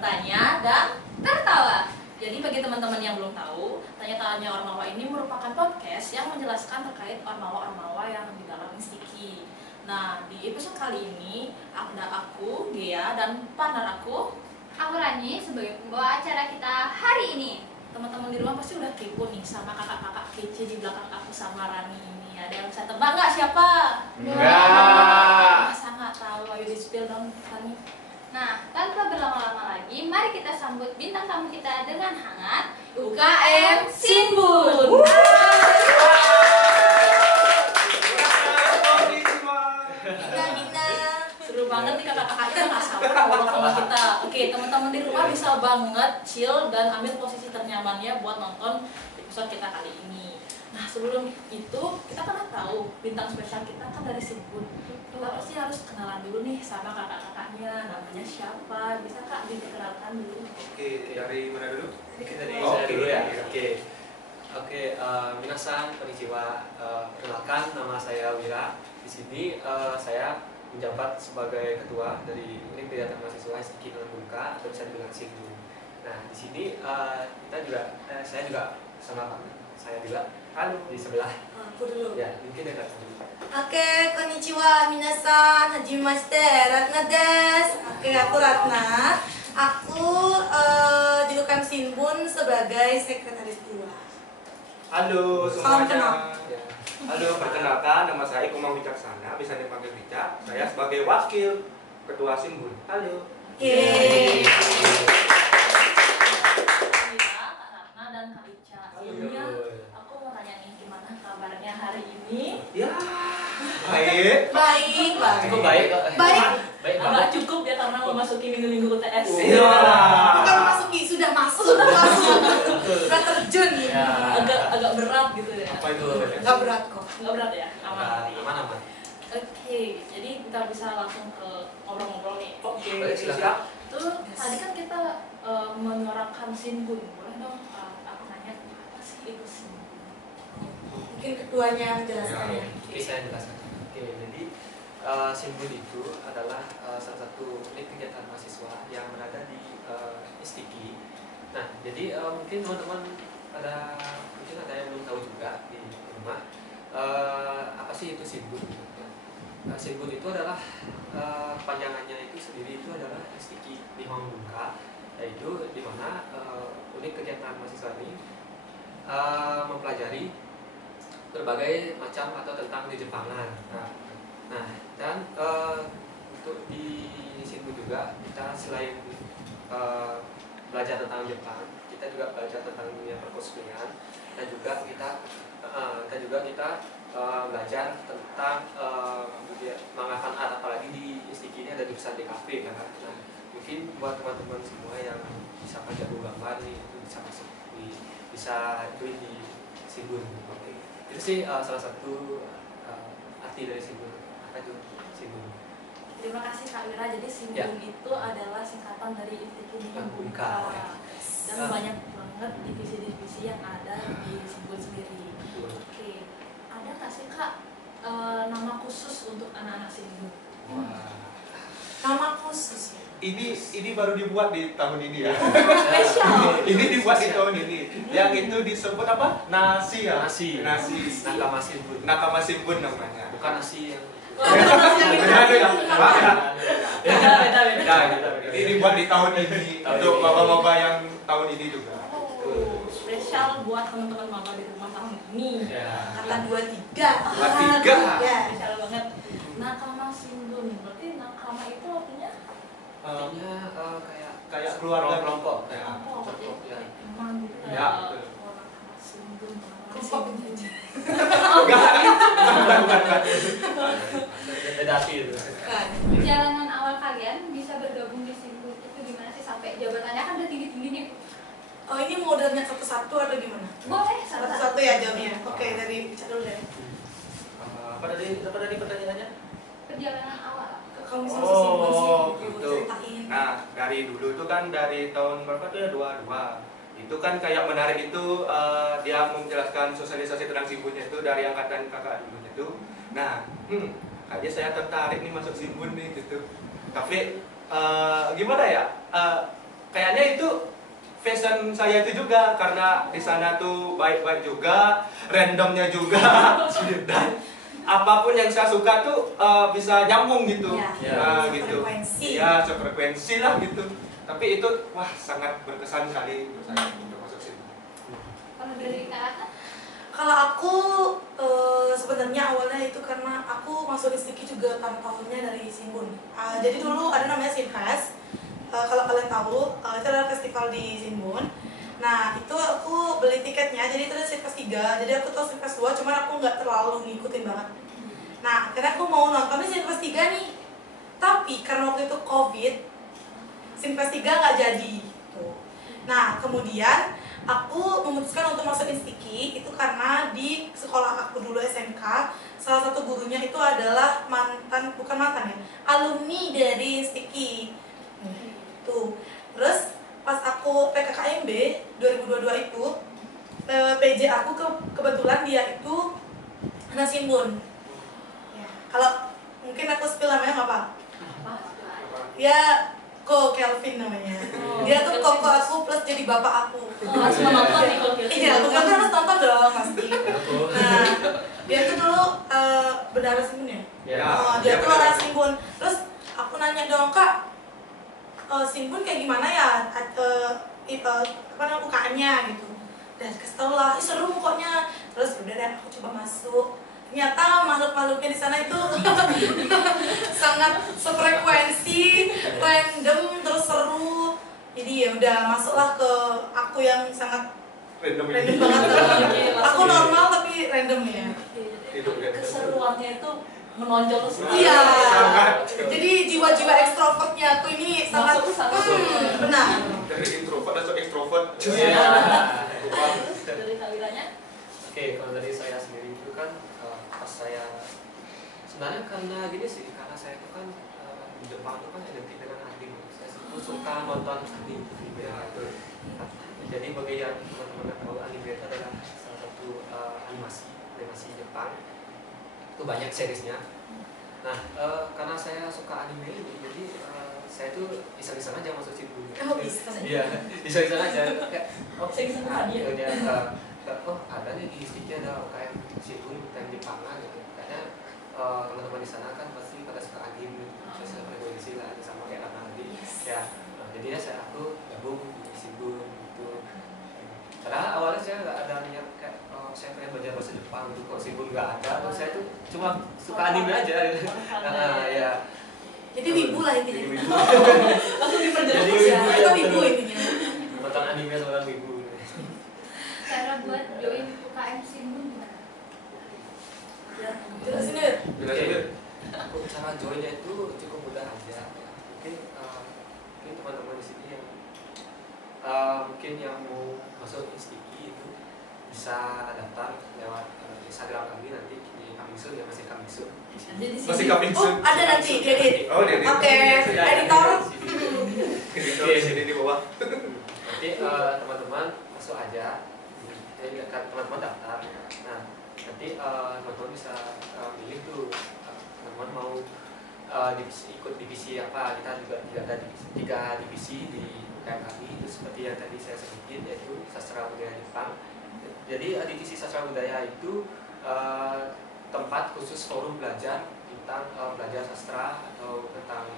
bertanya dan tertawa. Jadi bagi teman-teman yang belum tahu, Tanya-Tanya Ormawa ini merupakan podcast yang menjelaskan terkait ormawa-ormawa yang di dalam Mistiki. Nah, di episode kali ini ada aku, Gia, dan partner aku Rani sebagai pembawa acara kita hari ini. Teman-teman di rumah pasti udah kepo nih sama kakak-kakak kece di belakang aku sama Rani ini. Ada yang bisa tebak nggak siapa? Enggak. Masa nggak tahu? Ayo di-spill dong, Rani. Nah, tanpa berlama-lama lagi, mari kita sambut bintang tamu kita dengan hangat, UKM Sinbun. Seru banget nih kakak-kakaknya nggak sabar ngobrol sama kita. Oke, teman-teman di rumah bisa banget chill dan ambil posisi ternyamannya buat nonton episode kita kali ini. Nah, sebelum itu kita kan tahu bintang spesial kita kan dari Sinbun. Kita pasti harus kenalan dulu nih sama kakak-kakaknya. Namanya siapa? Bisa Kak diperkenalkan dulu? Oke, dari mana dulu? Dari Oh, saya oke. dulu ya. Oke, minasan, konnichiwa. Perkenalkan, nama saya Wira. Di sini saya menjabat sebagai ketua dari unit kegiatan mahasiswa Mistiki Buka atau bisa dibilang Sinbun. Nah, di sini saya juga sama Pak. Saya juga di sebelah. Aku dulu. Ya, mungkin dekat dulu. Oke, konnichiwa minasan, hajimashite, Ratna desu. Oke, aku Ratna. Aku di UKM Sinbun sebagai sekretaris 2. Halo Salam semuanya. Ya. Halo, perkenalkan nama saya Kumang Wicaksana, bisa dipanggil Wicak. Saya sebagai wakil ketua Sinbun. Halo. Yeay. Kita, Kak Ratna dan Kak Ica. Sebelumnya aku mau tanya nih gimana kabarnya hari ini? Ya, baik. Baik, baik. Cukup baik kok. Baik. Baik Agak banget. cukup ya karena memasuki minggu-minggu UTS. Iya. Bukan memasuki, sudah masuk. Sudah terjun gitu. Ya. Agak berat gitu ya. Apa itu? Enggak berat kok. Enggak berat ya? Aman. Aman. Oke, jadi kita bisa langsung ke ngobrol-ngobrol nih. Oke, Baik, silakan. Tuh, tadi kan kita menyuarakan Sinbun. Boleh dong aku nanya apa sih itu Sinbun? Mungkin ketuanya yang menjelaskan ya. Oke, saya jelaskan. Oke, jadi Sinbun itu adalah salah satu unit kegiatan mahasiswa yang berada di Mistiki. Nah, jadi mungkin teman-teman mungkin ada yang belum tahu juga di rumah apa sih itu Sinbun. Sinbun itu adalah panjangannya itu sendiri itu adalah Mistiki Nihonbuka, yaitu di mana unit kegiatan mahasiswa ini mempelajari berbagai macam atau tentang di Jepangan. Nah, dan untuk di Sinbun juga kita selain belajar tentang Jepang, kita juga belajar tentang dunia perkosmian dan juga kita belajar tentang mengangkat art, apalagi di Mistiki ini ada jurusan DKV kan. Nah, mungkin buat teman-teman semua yang bisa jago gambar nih itu bisa masuk bisa join di Sinbun. Oke. Itu sih salah satu arti dari Sinbun. Apa itu Sinbun? Terima kasih Kak Wira. Jadi Sinbun Ya. itu adalah singkatan dari Mistiki Nihonbuka. dan banyak banget divisi-divisi yang ada di Sinbun sendiri. Oke, ada nggak sih Kak nama khusus untuk anak-anak Sinbun? Wah. Nama khusus ya. Ini baru dibuat di tahun ini ya. Spesial. Ini dibuat di tahun ini. Yang itu disebut apa? Nasi ya. Nasi. Nakama Sinbun. Nakama Sinbun namanya. Bukan nasi yang Beda. Ini dibuat di tahun ini untuk bapak-bapak yang tahun ini juga. Oh, spesial buat teman-teman maba di rumah tahun ini. Ya. Kata 23. 23. Ya. Spesial banget. Nakama Sinbun, berarti nakama itu artinya Artinya Kayak keluarga kelompok. Ya. apa? Ya. Emang gitu Ya, ya. betul. Oh, nakama Sinbun. Kelompok aja. Bukan. Beda arti itu. Bukan. Perjalanan awal kalian bisa bergabung di Sinbun itu gimana sih sampai jabatannya kan udah tinggi-tinggi nih? Oh, ini mau udarnya satu-satu atau gimana? Boleh, Satu-satu ya jawabnya. Oke, dari Ica dulu deh. Apa tadi pertanyaannya? Perjalanan awal. Kamu bisa Sinbun sih. Oh, gitu. Ceritain. Nah, dari dulu tuh kan dari tahun berapa tuh ya? 22. Itu kan kayak menarik itu dia menjelaskan sosialisasi tentang Sinbunnya itu dari angkatan kakak dulunya itu. Nah, aja saya tertarik nih masuk Sinbun nih gitu. Tapi gimana ya? kayaknya itu fashion saya itu juga, karena di sana tuh baik-baik juga, randomnya juga, dan apapun yang saya suka tuh bisa nyambung gitu. Iya. Nah, gitu. Sefrekuensi. Iya, sefrekuensi lah gitu. Tapi itu wah sangat berkesan sekali untuk saya untuk masuk sini. Kalau dari Kak Ata? Kalau aku sebenarnya awalnya itu karena aku masuk Istiki juga pantauannya dari Simbun. Jadi dulu ada namanya Sinfest. Kalau kalian tahu, itu adalah festival di Simbun. Nah, itu aku beli tiketnya, jadi itu ada Sinfest 3. Jadi aku tahu Sinfest 2, cuman aku nggak terlalu ngikutin banget. Nah, akhirnya aku mau nonton Sinfest 3 nih. Tapi karena waktu itu Covid, Sinfest 3 nggak jadi. Gitu. Nah, kemudian aku memutuskan untuk masuk Instiki itu karena di sekolah aku dulu SMK, salah satu gurunya itu adalah bukan mantan ya, alumni dari Instiki. Tuh. Terus pas aku PKKMB 2022 itu PJ aku kebetulan dia itu anak Simbun. Ya, kalau mungkin aku spill namanya nggak apa? Ya, Ko Kelvin namanya. Dia tuh koko aku plus jadi bapak aku. Harus menonton nih kalau gitu. Iya, bukan harus nonton dong pasti. Nah, dia tuh dulu bendahara Simbun ya. Ya. Dia tuh orang Simbun. Terus aku nanya dong, Kak, Simbun kayak gimana ya? Apa namanya UKM-nya gitu. Dan kasih tau lah, seru pokoknya. Terus udah deh aku coba masuk. Ternyata makhluk-makhluknya di sana itu sangat sefrekuensi, random, terus seru. Jadi ya udah masuklah ke aku yang sangat Random random ini. banget. Aku normal tapi random ya. Keseruannya itu menonjol sekali. Iya. Sangat. Jadi jiwa-jiwa ekstrovertnya aku ini sangat Masuk ke sana. benar. Dari introvert masuk ekstrovert. Iya. Terus dari Kak Wiranya? Oke, kalau dari saya sendiri itu kan pas saya sebenarnya karena gini sih, karena saya itu kan di Jepang itu kan identik dengan anime. Saya itu suka nonton anime. Ya, betul. Jadi bagi yang teman-teman tahu, anime itu adalah salah satu animasi Jepang. Itu banyak seriesnya. Nah, karena saya suka anime ini, jadi saya tuh iseng-iseng aja masuk situ. Oh, bisa. Iya, iseng-iseng aja. Kayak, Iseng-iseng aja. oh ada nih di Istiki ada UKM Simbun UKM Jepang gitu. Kayaknya teman-teman di sana kan pasti pada suka anime, saya frekuensi lah sama kayak Ana tadi. Ya, jadinya aku gabung di Simbun gitu. Karena awalnya saya nggak ada niat kayak saya pengen belajar bahasa Jepang gitu, kok Simbun nggak ada. Terus saya tuh cuma suka anime aja. Ya. Jadi wibu lah intinya. Wibu. Langsung diperjelas Jadi ya. wibu. Kita wibu intinya. Nonton anime sama wibu. Cara buat join UKM Simbun gimana? Jelasin deh. Untuk cara joinnya itu cukup mudah aja. Mungkin teman-teman di sini yang mungkin yang mau masuk Instiki itu bisa daftar lewat Instagram kami nanti di coming soon, ya masih coming soon. Masih coming soon. Oh, ada nanti diedit. Oh, dia. Oke, editor. Editor sini di bawah. Nanti teman-teman masuk aja. Jadi teman-teman daftar. Nah, nanti teman-teman bisa pilih tuh teman-teman mau ikut divisi apa. Kita juga ada 3 divisi di UKM kami, itu seperti yang tadi saya sebutin, yaitu sastra budaya Jepang. Jadi divisi sastra budaya itu tempat khusus forum belajar tentang belajar sastra atau tentang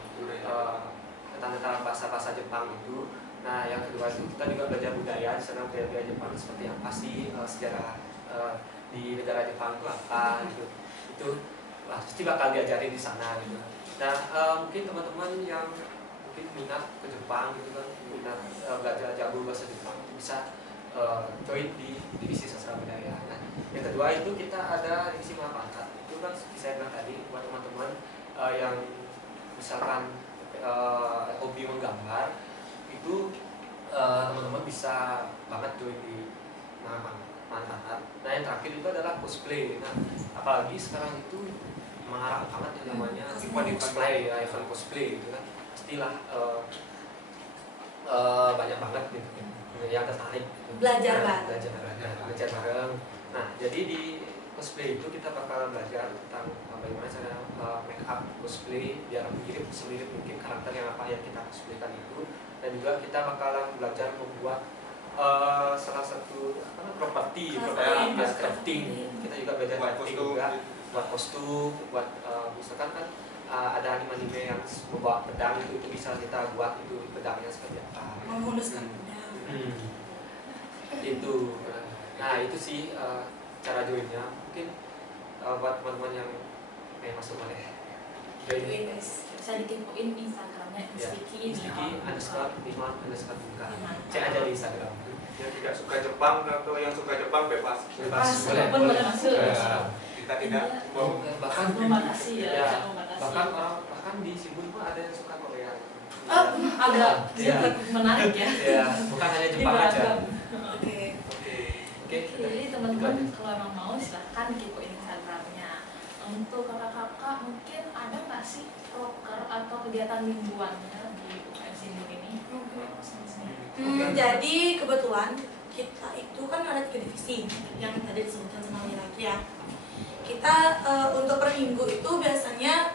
bahasa-bahasa Jepang itu. Nah, yang kedua itu kita juga belajar budaya di sana, budaya Jepang seperti apa sih, sejarah di negara Jepang itu apa gitu. Itu pasti bakal diajarin di sana gitu. Nah, mungkin teman-teman yang mungkin minat ke Jepang gitu kan, minat belajar jago bahasa Jepang itu bisa join di divisi sastra budaya. Nah, yang kedua itu kita ada divisi Mahapangkat. Itu kan saya bilang tadi buat teman-teman yang misalkan hobi menggambar, itu teman-teman bisa banget join di Mahapangkat. Nah, yang terakhir itu adalah cosplay. Nah, apalagi sekarang itu marak banget yang namanya event cosplay, ya, event cosplay gitu kan. Pastilah banyak banget gitu yang tertarik gitu. Belajar bareng. Nah, jadi di cosplay itu kita bakal belajar tentang bagaimana cara make up cosplay biar mirip semirip mungkin karakter yang apa yang kita cosplaykan itu. dan juga kita bakalan belajar membuat salah satu properti crafting. Kita juga belajar Buat crafting kostum. juga, buat kostum, buat misalkan kan ada anime yang membawa pedang itu bisa kita buat itu pedangnya seperti apa. Menghunuskan. Itu. Nah itu sih cara joinnya. Mungkin buat teman-teman yang pengen masuk boleh join. Bisa dikepoin Instagramnya Instiki _Niman_Buka. Cek aja di Instagram. Yang tidak suka Jepang atau yang suka Jepang bebas. Boleh masuk. Kita tidak mau Bahkan Membatasi ya. bahkan di Simbun pun ada yang suka Korea. Ada Iya. menarik ya. Ya, bukan hanya Jepang aja. Oke. Oke. Jadi teman-teman kalau emang mau silahkan kepoin Instagramnya. Untuk kakak-kakak mungkin ada nggak sih proker atau kegiatan mingguannya di UKM Simbun ini? Jadi kebetulan kita itu kan ada 3 divisi yang tadi disebutkan sama laki ya. Kita untuk per minggu itu biasanya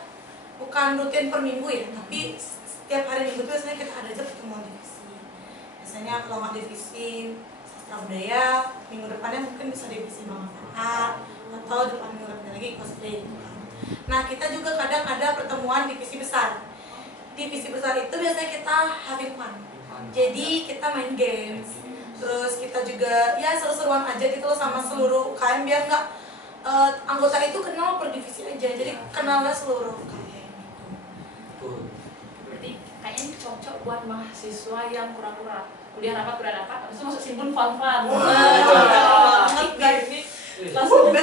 bukan rutin per minggu ya, tapi setiap hari minggu itu biasanya kita ada aja pertemuan divisi. Biasanya kalau nggak divisi sastra budaya, minggu depannya mungkin bisa divisi manfaat atau depan minggu depan lagi cosplay gitu kan. Nah kita juga kadang ada pertemuan divisi besar. Divisi besar itu biasanya kita having fun. Jadi kita main games, terus kita juga ya seru-seruan aja gitu loh sama seluruh UKM biar nggak anggota itu kenal per divisi aja, jadi kenalnya seluruh UKM gitu. Berarti kayaknya cocok buat mahasiswa yang kurang-kurang kuliah rapat habis itu masuk Simbun fun-fun. Banget guys. Ini langsung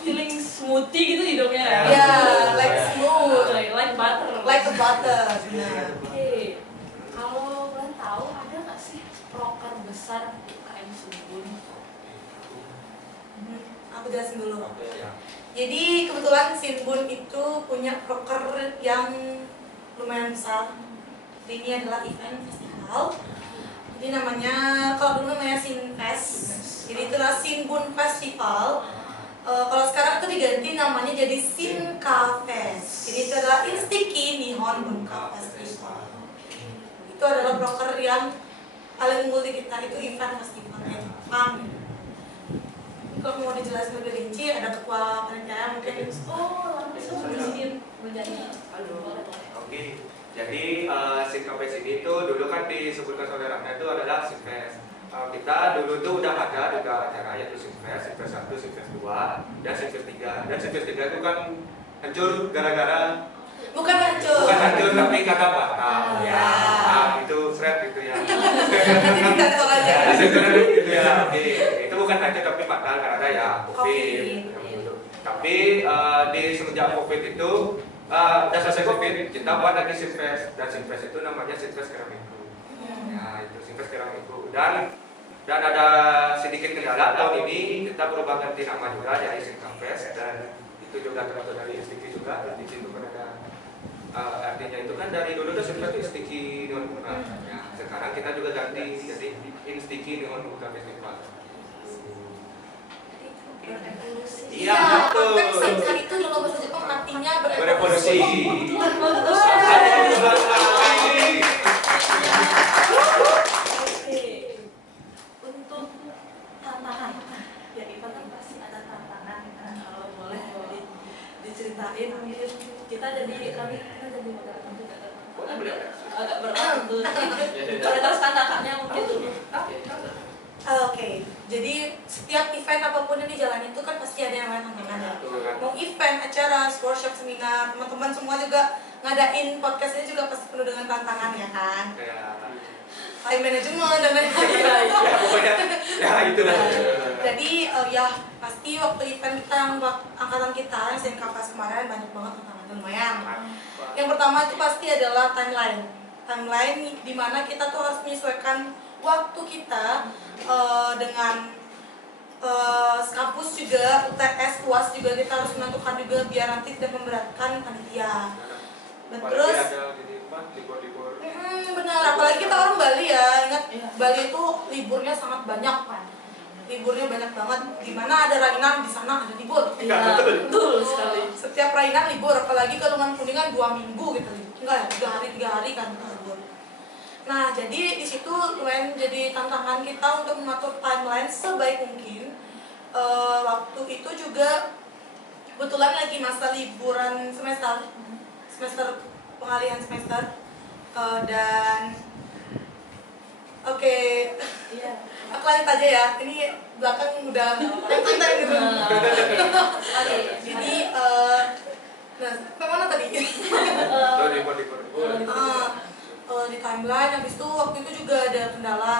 feeling smoothie gitu hidupnya ya. Ya, like smooth, like butter. like a butter. Benar. Oke. Kalau kalian tahu ada nggak sih proker besar UKM Simbun? Aku jelasin dulu. Jadi kebetulan Simbun itu punya proker yang lumayan besar. Ini adalah event festival. Jadi namanya, kalau dulu namanya Sinfest. Jadi itulah Simbun Festival. Kalau sekarang itu diganti namanya jadi Sinkafest. Jadi itu adalah Instiki Nihon Bunka Festival. Itu adalah proker yang paling unggul di kita, itu event festivalnya Jepang. Kalau mau dijelasin lebih rinci, ada ketua panitia mungkin. Langsung izin menjadi. Oke, jadi Sinkafest ini tuh dulu kan disebutkan saudaranya itu adalah Sinfest. Kita dulu tuh udah ada 3 acara yaitu Sinfest 1, Sinfest 2, dan Sinfest 3. Dan Sinfest 3 itu kan hancur gara-gara Bukan hancur tapi kata batal. Ya, itu thread gitu ya. Kita tahu aja. Gitu ya. Oke, itu bukan hancur tapi batal karena ya COVID. Tapi di semenjak COVID itu udah selesai COVID, kita buat lagi Sinfest, dan Sinfest itu namanya Sinfest Keramiku. Ya, itu Sinfest Keramiku. Dan ada sedikit kendala tahun ini kita berubah ganti nama juga dari Sinkafest, dan itu juga termasuk dari Instiki juga. Di situ kan ada artinya itu kan dari dulu tuh seperti Instiki Nihon Buka. Ya, sekarang kita juga ganti jadi Instiki Nihon Buka Festival. Iya, betul. Konteks Sinka itu dalam bahasa Jepang artinya Berevolusi. Untuk tantangan, ya Ivan kan pasti ada tantangan. Kalau boleh diceritain mungkin kita jadi agak berat tuh. Terus tantangannya mungkin dulu. Oke, jadi setiap event apapun yang dijalani itu kan pasti ada yang namanya tantangan ya. Mau event, acara, workshop, seminar, teman-teman semua juga ngadain podcast ini juga pasti penuh dengan tantangan ya kan. Time management dan lain-lain. Ya itu lah. Jadi ya pasti waktu event kita yang angkatan kita yang Sinkafest kemarin banyak banget tantangan lumayan. Yang pertama itu pasti adalah timeline di mana kita tuh harus menyesuaikan waktu kita dengan kampus juga, UTS, UAS juga kita harus menentukan juga biar nanti tidak memberatkan panitia. Dan terus benar, apalagi kita orang Bali ya, ingat Bali itu liburnya sangat banyak kan. Liburnya banyak banget, dimana ada Rainan di sana ada libur. Iya, betul sekali. Setiap Rainan libur, apalagi kalau dengan Kuningan 2 minggu gitu. Enggak ya, 3 hari kan kita libur. Nah, jadi di situ lumayan jadi tantangan kita untuk mengatur timeline sebaik mungkin. Waktu itu juga kebetulan lagi masa liburan semester pengalihan semester. Dan oke, Iya. aku lanjut aja ya. Ini belakang udah santai gitu. Oke. Jadi, nah, sampai mana tadi? Di timeline, habis itu waktu itu juga ada kendala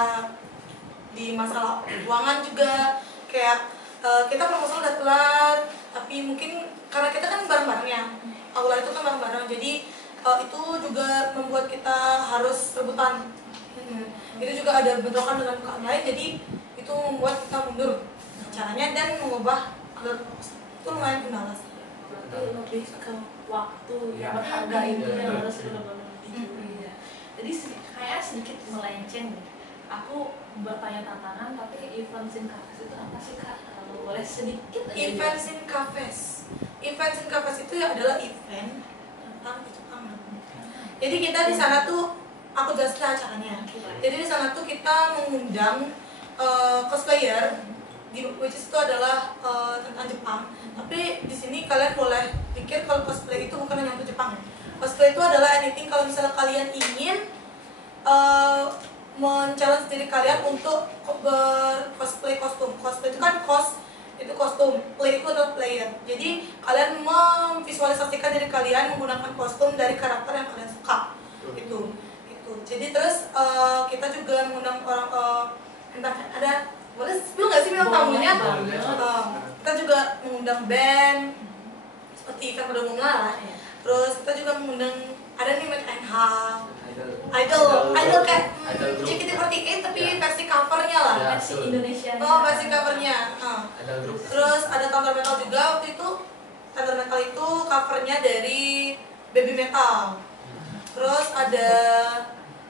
di masalah keuangan juga. Kayak kita proposal udah kelar, tapi mungkin karena kita kan bareng-bareng ya, aula itu kan bareng-bareng, jadi itu juga membuat kita harus rebutan. Itu juga ada bentrokan dengan UKM lain, jadi itu membuat kita mundur caranya dan mengubah alur proposal. Itu lumayan kendala sih. Berarti lebih ke waktu yang berharga itu yang harus benar-benar dicuri ya. Jadi kayak sedikit melenceng nih. Aku bertanya tantangan, tapi event Sinkafes itu apa sih Kak? Kalau boleh sedikit aja. Event Sinkafes. Event Sinkafes itu adalah event tentang Jepang. Jadi kita di sana tuh, aku jelaskan acaranya. Jadi di sana tuh kita mengundang cosplayer, which is itu adalah tentang Jepang. Tapi di sini kalian boleh pikir kalau cosplay itu bukan hanya untuk Jepang. Cosplay itu adalah anything kalau misalnya kalian ingin men-challenge diri kalian untuk ber-cosplay kostum. Cosplay itu kan itu kostum, play itu adalah player. Jadi kalian memvisualisasikan diri kalian menggunakan kostum dari karakter yang kalian suka. Itu. Jadi terus kita juga mengundang orang ada boleh spill nggak sih bilang tamunya? Kita juga mengundang band seperti kan pada umumnya lah. Terus kita juga mengundang ada nih Make and Half, idol kayak JKT48 tapi versi covernya lah. Versi Indonesia. Versi covernya. Terus ada Thunder Metal juga waktu itu. Thunder Metal itu covernya dari Baby Metal. Terus ada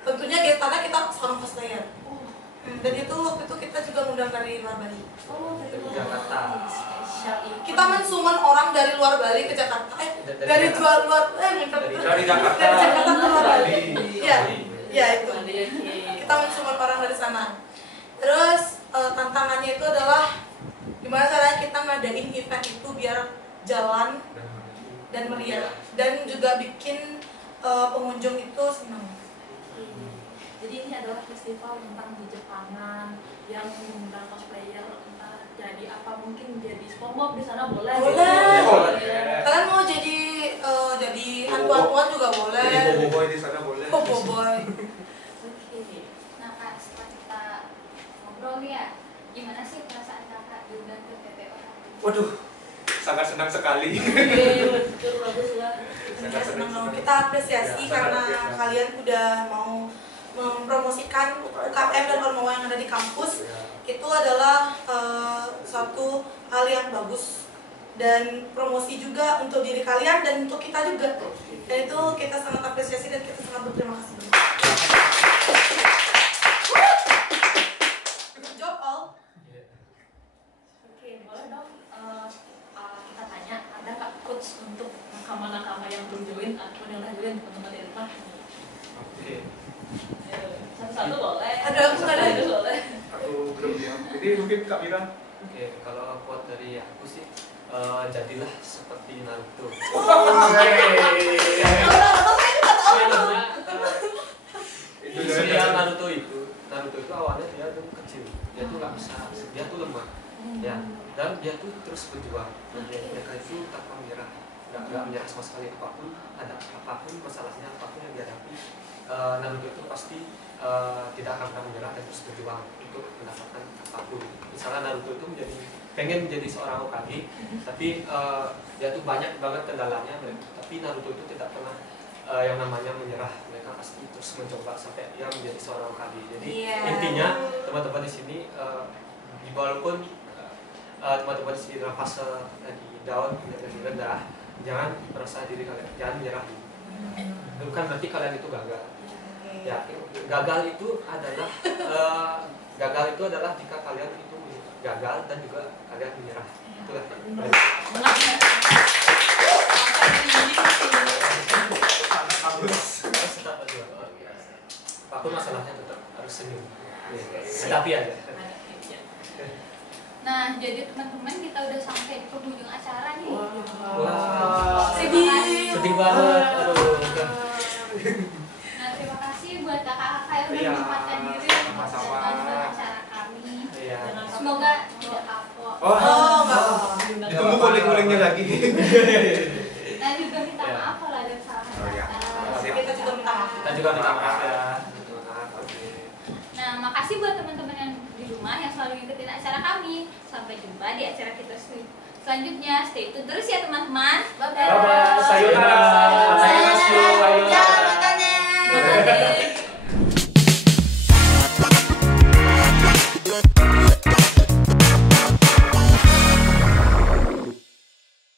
tentunya gestarnya kita seorang cosplayer. Dan itu waktu itu kita juga mengundang dari luar Bali. Dari Jakarta. Kita mensummon orang dari luar Bali ke Jakarta. Dari luar Dari Jakarta ke luar Bali. Iya. Iya itu. Kita mensummon orang dari sana. Terus tantangannya itu adalah gimana caranya kita ngadain event itu biar jalan dan meriah dan juga bikin pengunjung itu senang. Jadi ini adalah festival tentang di Jepangan yang mengundang cosplayer, entah jadi apa, mungkin jadi SpongeBob di sana boleh. Boleh. Kalian mau jadi hantu-hantuan juga boleh. Jadi boboiboy di sana boleh. Boboiboy. Oke. Nah Kak, setelah kita ngobrol nih ya, gimana sih perasaan Kakak diundang ke PPO? Waduh, sangat senang sekali. Betul, bagus lah. Saya senang dong. Kita apresiasi karena kalian udah mau mempromosikan UKM dan Ormawa yang ada di kampus. Itu adalah suatu hal yang bagus dan promosi juga untuk diri kalian dan untuk kita juga. Dan itu kita sangat apresiasi dan kita sangat berterima kasih. Good job all. Oke, boleh dong kita tanya, ada nggak coach untuk nakama-nakama yang belum join ataupun yang udah join teman-teman di rumah? Oke. Satu-satu boleh. Ada, aku nggak ada. Satu boleh. Aku belum diam. Jadi mungkin Kak Mira. Oke, kalau quote dari aku sih, jadilah seperti Naruto. Itu Sebenarnya Naruto itu awalnya dia tuh kecil, dia tuh nggak bisa, dia tuh lemah, ya, dan dia tuh terus berjuang. Mereka itu tanpa menyerah, nggak menyerah sama sekali apapun, ada apapun masalahnya, apapun yang dihadapi, Naruto itu pasti tidak akan pernah menyerah dan terus berjuang untuk mendapatkan apapun. Misalnya Naruto itu pengen menjadi seorang Hokage, tapi dia tuh banyak banget kendalanya, tapi Naruto itu tidak pernah yang namanya menyerah. Mereka pasti terus mencoba sampai dia menjadi seorang Hokage. Jadi intinya teman-teman di sini walaupun teman-teman di sini dalam fase lagi down, lagi rendah, jangan merasa diri kalian, jangan menyerah. Bukan berarti kalian itu gagal. Ya, gagal itu adalah jika kalian itu gagal dan juga kalian menyerah. Itulah. sangat bagus. Tetap berjuang. apapun masalahnya tetap harus senyum. Hadapi aja. Nah, jadi teman-teman kita udah sampai di penghujung acara nih. Wah, Sedih. sedih banget. Aduh. Nah, terima kasih buat kakak-kakak yang udah Iya, menyempatkan diri untuk sama-sama. datang ke acara kami. Iya. Semoga tidak kapok. Oh, enggak. Ditunggu kuling-kulingnya lagi. Dan juga minta Iya. maaf kalau ada kesalahan Oh, iya. kata. Kita juga minta maaf. Kita juga minta maaf ya. Maaf, oke. Nah, makasih buat teman-teman yang di rumah yang selalu ngikutin acara kami. Sampai jumpa di acara kita selanjutnya. Stay tune terus ya teman-teman. Bye-bye. Bye-bye. Sayonara. Sayonara. Annyeonghaseyo. Ya, makanya. Bye-bye.